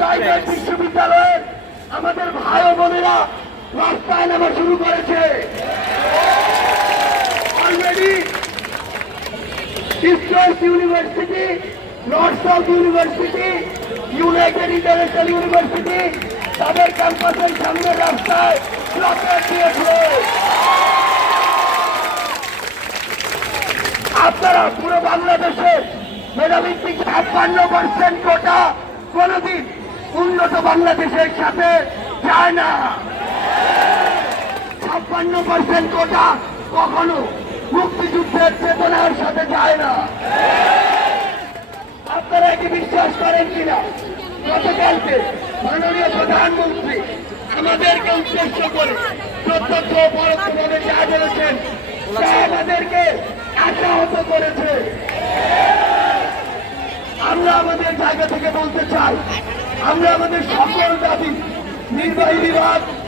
Private বিশ্ববিদ্যালয়ের আমাদের ভাই বোনেরা রাস্তায় নামা শুরু করেছে। Already Eastern University North South University United International University তাদের ক্যাম্পাসের সামনে রাস্তায় ব্লকেট দিয়েছে। আপনারা পুরো বাংলাদেশে মেধাভিত্তিক ছাপ্পান্ন পার্সেন্ট কোটা কোনদিন উন্নত বাংলাদেশের সাথে যায় না। ছাপ্পান্ন পার্সেন্ট কোটা কখনো মুক্তিযুদ্ধের চেতনার সাথে যায় না। আপনারা কি বিশ্বাস করেন কিনা? গতকালকে মাননীয় প্রধানমন্ত্রী আমাদেরকে উদ্দেশ্য করে প্রত্যক্ষ পরোক্ষভাবে যা বলেছেন, তা আমাদেরকে আশাহত করেছে। আমরা আমাদের জায়গা থেকে বলতে চাই আমরা আমাদের সকল দাবি নির্বাহী বিভাগ